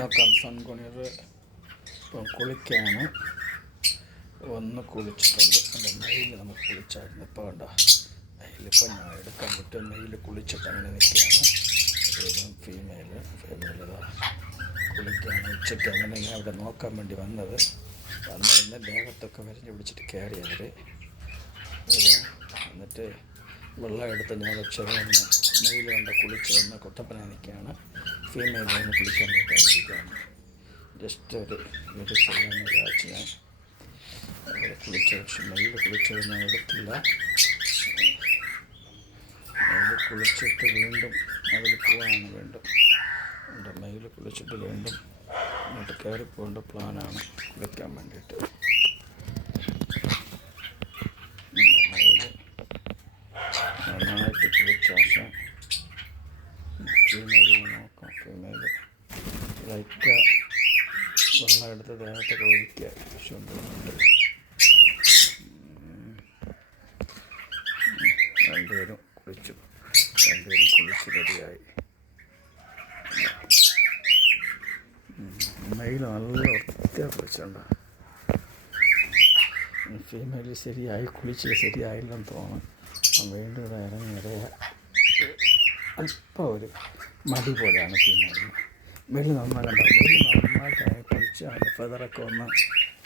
നോക്കാം. സൺകുണിർ ഇപ്പം കുളിക്കാണ്. ഒന്ന് കുളിച്ചിട്ടുണ്ട്. എൻ്റെ മെയിൽ നമുക്ക് കുളിച്ചായിരുന്നു. ഇപ്പോൾ കണ്ടോ, മെയിലിപ്പോൾ ഞാൻ എടുക്കാൻ പറ്റും. മെയിൽ കുളിച്ചിട്ട് അങ്ങനെ നിൽക്കുകയാണ്. ഫീമെയിൽ ഇതാ കുളിക്കുകയാണ്. ഉച്ചയ്ക്ക് അങ്ങനെ ഞാൻ അവിടെ നോക്കാൻ വേണ്ടി വന്നത്. വന്ന് ദേഹത്തൊക്കെ വരഞ്ഞ് പിടിച്ചിട്ട് കയറി അവർ. എന്നിട്ട് വെള്ളം എടുത്ത് ഞാൻ വെച്ചത് ഒന്ന് മെയിൽ കണ്ട് കുളിച്ച് ഒന്ന് കുട്ടപ്പന നിൽക്കുകയാണ്. ഫീമെയിൽ ഒന്ന് കുളിക്കാൻ വേണ്ടിയിട്ടാണ്. ജസ്റ്റ് ഒരു ചെയ്യാമെന്ന് വിചാരിച്ച് ഞാൻ അവർ കുളിച്ച. പക്ഷെ മെയിൽ കുളിച്ചത് ഞാൻ എടുത്തില്ല. മെയിൽ കുളിച്ചിട്ട് വീണ്ടും അതിൽ പോവാണ്. വീണ്ടും എൻ്റെ മെയിൽ കുളിച്ചിട്ട് വീണ്ടും ഇങ്ങോട്ട് കയറിപ്പോകേണ്ട പ്ലാനാണ് കുളിക്കാൻ വേണ്ടിയിട്ട്. മെയിൽ നന്നായിട്ട് കുളിച്ച ശേഷം ഫീമെയിൽ നോക്കാം. ഫീമെയിൽ ലൈറ്റ് വെള്ളം എടുത്ത് ദേഹത്തൊക്കെ ഒഴിക്കുക കൊണ്ടുവന്നിട്ട് രണ്ടുപേരും കുളിച്ചു റെഡിയായി. മെയിൽ നല്ല വൃത്തിയായി കുളിച്ചുണ്ട്. ഫീമെയിൽ ശരിയായില്ലെന്ന് തോന്നുന്നു. വീണ്ടും ഇവിടെ ഇറങ്ങിയ അല്പം ഒരു മടി പോലെയാണ് ഫീമെയിലിന്. മെയിൽ നന്നാകണ്ട. മെയിൽ നന്നായിട്ട് കുളിച്ച് അതിൻ്റെ ഫെതറൊക്കെ ഒന്ന്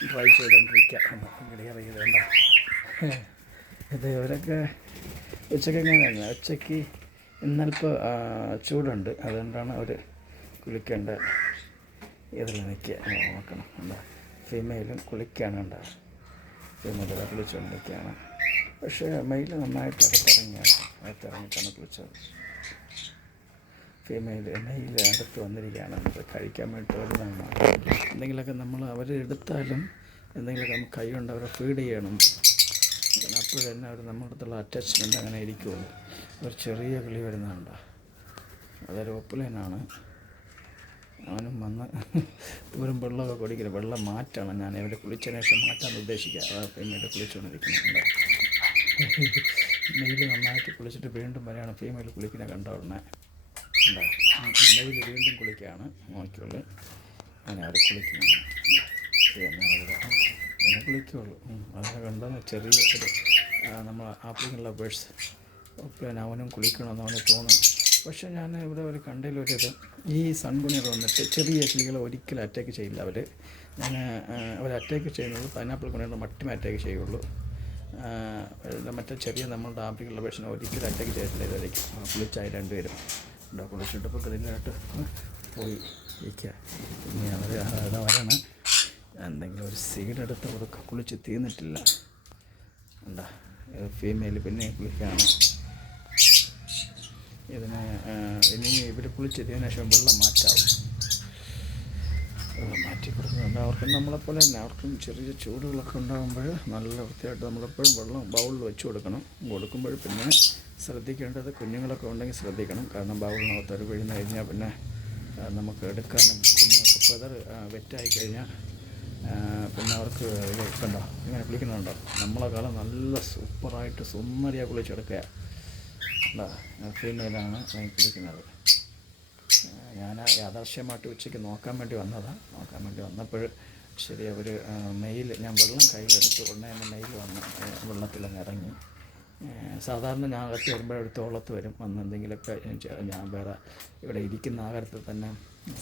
ഡ്രൈ ചെയ്തുകൊണ്ടിരിക്കുക. ക്ലിയർ ചെയ്തേണ്ട. ഇത് ഇവരൊക്കെ ഉച്ചയ്ക്ക് എങ്ങനെയാണ്? ഉച്ചയ്ക്ക് ഇന്നലിപ്പോൾ ചൂടുണ്ട്, അതുകൊണ്ടാണ് അവർ കുളിക്കേണ്ട ഇതിൽ നിൽക്കുക. നോക്കണം. എന്താ ഫീമെയിലും കുളിക്കുകയാണ്. കണ്ട ഫീമെയിൽ കുളിച്ചുകൊണ്ടിരിക്കുകയാണ്. പക്ഷേ മെയിൽ നന്നായിട്ട് അകത്തിറങ്ങിയിട്ടാണ് കുളിച്ചത്. മെയിൽ അടുത്ത് വന്നിരിക്കുകയാണ്. അത് കഴിക്കാൻ വേണ്ടി വരുന്നതാണ്. എന്തെങ്കിലുമൊക്കെ നമ്മൾ അവരെടുത്താലും എന്തെങ്കിലുമൊക്കെ നമുക്ക് കൈ കൊണ്ട് അവരെ ഫീഡ് ചെയ്യണം. അപ്പോഴന്നെ അവർ നമ്മുടെ അടുത്തുള്ള അറ്റാച്ച്മെൻറ്റ് അങ്ങനെ ഇരിക്കുള്ളൂ. ഒരു ചെറിയ കിളി വരുന്നുണ്ട്. അതൊരു ഒപ്പുലനാണ്. അവനും വന്ന് ഇവരും വെള്ളമൊക്കെ കുടിക്കില്ല. വെള്ളം മാറ്റണം. ഞാൻ ഇവരെ കുളിച്ചതിന് ശേഷം മാറ്റാൻ ഉദ്ദേശിക്കുക. അതാ ഫീമെയിൽ കുളിച്ചുകൊണ്ടിരിക്കുന്നുണ്ട്. മെയിൽ നന്നായിട്ട് കുളിച്ചിട്ട് വീണ്ടും വരെയാണ് ഫീമെയിൽ കുളിക്കുന്നത്. കണ്ട ഉടനെ ഉണ്ടോ, മെയിൽ വീണ്ടും കുളിക്കുകയാണ്. നോക്കിയുള്ളൂ അങ്ങനെ അവർ കുളിക്കുന്നുണ്ട്. അങ്ങനെ കുളിക്കുള്ളൂ. അതിനെ കണ്ടെന്ന് ചെറിയ ഒരു നമ്മൾ ആഫ്രിക്കൻ ലവേഴ്സ് ഒപ്പന അവനും കുളിക്കണമെന്ന് അവന് തോന്നണം. പക്ഷേ ഞാൻ ഇവിടെ ഒരു കണ്ടതിലൊരിത്, ഈ സൺകുണിർ വന്നിട്ട് ചെറിയ കിളികളെ ഒരിക്കലും അറ്റാക്ക് ചെയ്യില്ല അവർ. അവർ അറ്റാക്ക് ചെയ്യുന്നത് പൈനാപ്പിൾ കുണിയുടെ മറ്റും അറ്റാക്ക് ചെയ്യുള്ളൂ. മറ്റേ ചെറിയ നമ്മളുടെ ആഫ്രിക്കൻ ലവേഴ്സിനെ ഒരിക്കലും അറ്റാക്ക് ചെയ്തിട്ടില്ല. ഇതായിരിക്കും കുളിച്ചായി രണ്ടുപേരും ഇവിടെ കുളിച്ചിട്ടപ്പോൾ ക്ലീനായിട്ട് പോയി ഇരിക്കുക. ഇനി അവർ വരണം. എന്തെങ്കിലും ഒരു സീഡെടുത്ത് കൊടുക്കുക. കുളിച്ച് തീർന്നിട്ടില്ല. എന്താ ഫീമെയിൽ പിന്നെ കുളിക്കുകയാണ്. ഇനി ഇവർ കുളിച്ചതിന് ശേഷം വെള്ളം മാറ്റാവും. വെള്ളം മാറ്റി കൊടുക്കുന്നുണ്ട്. അവർക്കും നമ്മളെപ്പോലെ തന്നെ അവർക്കും ചെറിയ ചൂടുകളൊക്കെ ഉണ്ടാകുമ്പോൾ നല്ല വൃത്തിയായിട്ട് നമ്മളെപ്പോഴും വെള്ളം ബൗളിൽ വെച്ച് കൊടുക്കുമ്പോൾ പിന്നെ ശ്രദ്ധിക്കേണ്ടത്, കുഞ്ഞുങ്ങളൊക്കെ ഉണ്ടെങ്കിൽ ശ്രദ്ധിക്കണം. കാരണം ബൗളിനകത്ത് ഒരു വീഴുന്ന കഴിഞ്ഞാൽ പിന്നെ നമുക്ക് എടുക്കാനും കുഞ്ഞുങ്ങൾക്ക് ഫെതർ വെറ്റായി കഴിഞ്ഞാൽ പിന്നെ അവർക്ക് ഇത് കണ്ടോ ഇങ്ങനെ കുളിക്കുന്നുണ്ടോ. നമ്മളെക്കാളും നല്ല സൂപ്പറായിട്ട് സുന്ദരിயாக കുളിച്ചെടുക്കുക. എന്താ ഫീമെയിലാണ് കുളിക്കുന്നത്. ഞാൻ യാദർശ്യമായിട്ട് ഉച്ചയ്ക്ക് നോക്കാൻ വേണ്ടി വന്നപ്പോൾ ശരി അവർ മെയിൽ ഞാൻ വെള്ളം കയ്യിലെടുത്ത് ഉടനെ തന്നെ മെയിൽ വന്ന് വെള്ളത്തിലങ്ങ് ഇറങ്ങി. സാധാരണ ഞാൻ അകത്ത് വരുമ്പോഴൊരു തോളത്ത് വരും. വന്ന് എന്തെങ്കിലുമൊക്കെ ഞാൻ വേറെ ഇവിടെ ഇരിക്കുന്ന ആഹാരത്തിൽ തന്നെ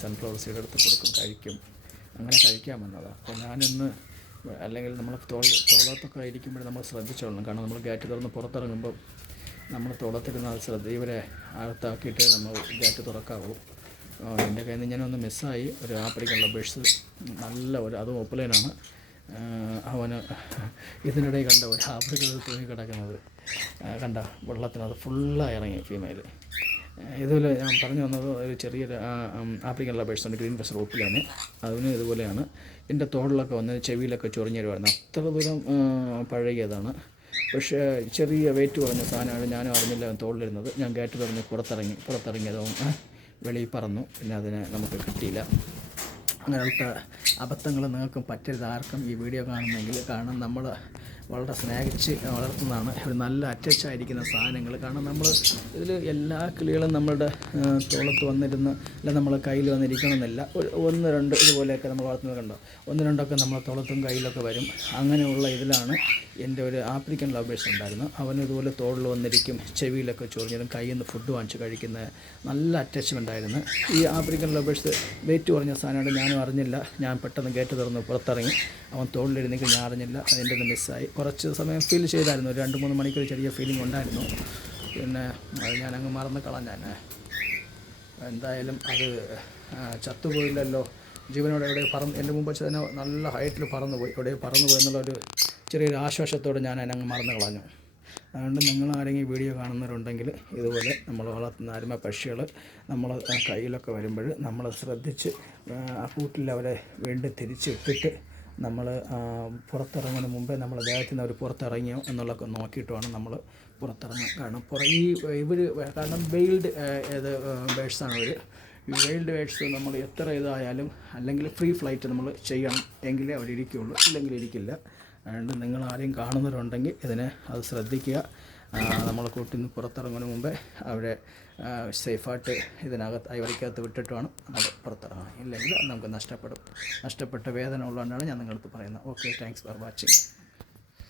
സൺഫ്ലവർ സീഡ് എടുത്ത് കൊടുക്കും, കഴിക്കും. അങ്ങനെ കഴിക്കാൻ വന്നതാണ്. അപ്പോൾ ഞാനിന്ന് അല്ലെങ്കിൽ നമ്മൾ തോളത്തൊക്കെ ഇരിക്കുമ്പോൾ നമ്മൾ ശ്രദ്ധിച്ചോളണം. കാരണം നമ്മൾ ഗേറ്റ് തുറന്ന് പുറത്തിറങ്ങുമ്പോൾ നമ്മൾ തോളത്തിരുന്ന് ഇവരെ അകത്താക്കിയിട്ട് നമ്മൾ ഗേറ്റ് തുറക്കാവൂ. എൻ്റെ കയ്യിൽ നിന്ന് ഞാനൊന്ന് മിസ്സായി. ഒരു ആഫ്രിക്കൻ ലവേഴ്സ് നല്ല അതും ഒപ്പുലനാണ്. അവന് ഇതിനിടയിൽ കണ്ട ഒരു ആഫ്രിക്കയിൽ തൂങ്ങി കിടക്കുന്നത് കണ്ട വെള്ളത്തിനകത്ത് ഫുള്ളായി ഇറങ്ങി ഫീമെയിൽ. ഇതുപോലെ ഞാൻ പറഞ്ഞു വന്നത് ഒരു ചെറിയൊരു ആഫ്രിക്കൻ ലവേഴ്സുണ്ട്, ഗ്രീൻ ഫെസർ ഒപ്പിലാണ്. അതിന് ഇതുപോലെയാണ്. എൻ്റെ തോളിലൊക്കെ വന്ന് ചെവിയിലൊക്കെ ചൊറിഞ്ഞു വരുമായിരുന്നു. അത്ര ദൂരം പഴകിയതാണ്. പക്ഷേ ചെറിയ വെയിറ്റ് കുറഞ്ഞ സാധനമാണ്. ഞാനും അറിഞ്ഞില്ല തോളിലിരുന്നത്. ഞാൻ ഗേറ്റ് തുറന്ന് പുറത്തിറങ്ങിയതും വെളിയിൽ പറന്നു. പിന്നെ അതിനെ നമുക്ക് കിട്ടിയില്ല. അങ്ങനത്തെ അബദ്ധങ്ങൾ നിങ്ങൾക്കും പറ്റരുത്. ആർക്കും ഈ വീഡിയോ കാണുന്നെങ്കിൽ, കാരണം നമ്മൾ വളരെ സ്നേഹിച്ച് വളർത്തുന്നതാണ്. ഒരു നല്ല അറ്റാച്ച് ആയിരിക്കുന്ന സാധനങ്ങൾ. കാരണം നമ്മൾ ഇതിൽ എല്ലാ കിളികളും നമ്മളുടെ തോളത്ത് വന്നിരുന്ന് അല്ല നമ്മളെ കയ്യിൽ വന്നിരിക്കണമെന്നില്ല. ഒന്ന് രണ്ട് ഇതുപോലെയൊക്കെ നമ്മൾ വളർത്തുന്നത് കണ്ടോ, ഒന്ന് രണ്ടൊക്കെ നമ്മളെ തോളത്തും കയ്യിലൊക്കെ വരും. അങ്ങനെയുള്ള ഇതിലാണ് എൻ്റെ ഒരു ആഫ്രിക്കൻ ലവ് ബേഴ്സ് ഉണ്ടായിരുന്നു. അവൻ ഇതുപോലെ തോളിൽ വന്നിരിക്കും, ചെവിയിലൊക്കെ ചൊറിഞ്ഞിടും, കയ്യിൽ നിന്ന് ഫുഡ് വാങ്ങിച്ച് കഴിക്കുന്ന നല്ല അറ്റാച്ച്മെൻ്റ് ആയിരുന്നു. ഈ ആഫ്രിക്കൻ ലവ് ബേഴ്സ് വെയിറ്റ് കുറഞ്ഞ സാധനമാണ്. ഞാനും അറിഞ്ഞില്ല. ഞാൻ പെട്ടെന്ന് ഗേറ്റ് തുറന്ന് പുറത്തിറങ്ങി, അവൻ തോളിലിരുന്നെങ്കിൽ ഞാൻ അറിഞ്ഞില്ല. അതിൻ്റെ ഒന്ന് മിസ്സായി. കുറച്ച് സമയം ഫീൽ ചെയ്തായിരുന്നു, ഒരു 2-3 മണിക്കൂർ ചെറിയ ഫീലിംഗ് ഉണ്ടായിരുന്നു. പിന്നെ അത് ഞാനങ്ങ് മറന്ന് കളഞ്ഞാൻ. എന്തായാലും അത് ചത്തുപോയില്ലല്ലോ, ജീവനോടെ എവിടെ പറന്ന്, എൻ്റെ മുമ്പ് വെച്ച് തന്നെ നല്ല ഹൈറ്റിൽ പറന്നു പോയി, എവിടെ പറന്നു പോയി എന്നുള്ളൊരു ചെറിയൊരു ആശ്വാസത്തോടെ ഞാൻ അതിനങ്ങ് മറന്ന് കളഞ്ഞു. അതുകൊണ്ട് നിങ്ങൾ ആരെങ്കിലും വീഡിയോ കാണുന്നവരുണ്ടെങ്കിൽ ഇതുപോലെ നമ്മൾ വളർത്തുന്ന അരുമ പക്ഷികൾ നമ്മൾ കയ്യിലൊക്കെ വരുമ്പോൾ നമ്മൾ ശ്രദ്ധിച്ച് ആ കൂട്ടിൽ അവരെ വീണ്ടും തിരിച്ചിട്ടിട്ട് നമ്മൾ പുറത്തിറങ്ങുന്നതിന് മുമ്പേ നമ്മൾ ദേഹത്തിൽ നിന്ന് അവർ പുറത്തിറങ്ങിയോ എന്നുള്ളതൊക്കെ നോക്കിയിട്ട് വേണം നമ്മൾ പുറത്തിറങ്ങാൻ. കാരണം കാരണം വെയിൽഡ് ബേഡ്സാണ് അവർ. ഈ വെയിൽഡ് ബേഡ്സ് നമ്മൾ എത്ര ഇതായാലും അല്ലെങ്കിൽ ഫ്രീ ഫ്ലൈറ്റ് നമ്മൾ ചെയ്യണം, എങ്കിലേ അവർ ഇരിക്കുകയുള്ളൂ, ഇല്ലെങ്കിൽ ഇരിക്കില്ല. അതുകൊണ്ട് നിങ്ങൾ ആരെയും കാണുന്നവരുണ്ടെങ്കിൽ അത് ശ്രദ്ധിക്കുക. നമ്മൾ കൂട്ടിൽ നിന്ന് പുറത്തിറങ്ങുന്നതിന് മുമ്പേ അവരെ സേഫായിട്ട് ഐവറിക്കകത്ത് വിട്ടിട്ട് വേണം നമ്മൾ പുറത്തിറങ്ങാൻ. ഇല്ലെങ്കിൽ നമുക്ക് നഷ്ടപ്പെട്ട വേദന ഉള്ളതുകൊണ്ടാണ് ഞാൻ നിങ്ങളടുത്ത് പറയുന്നത്. Okay, thanks for watching.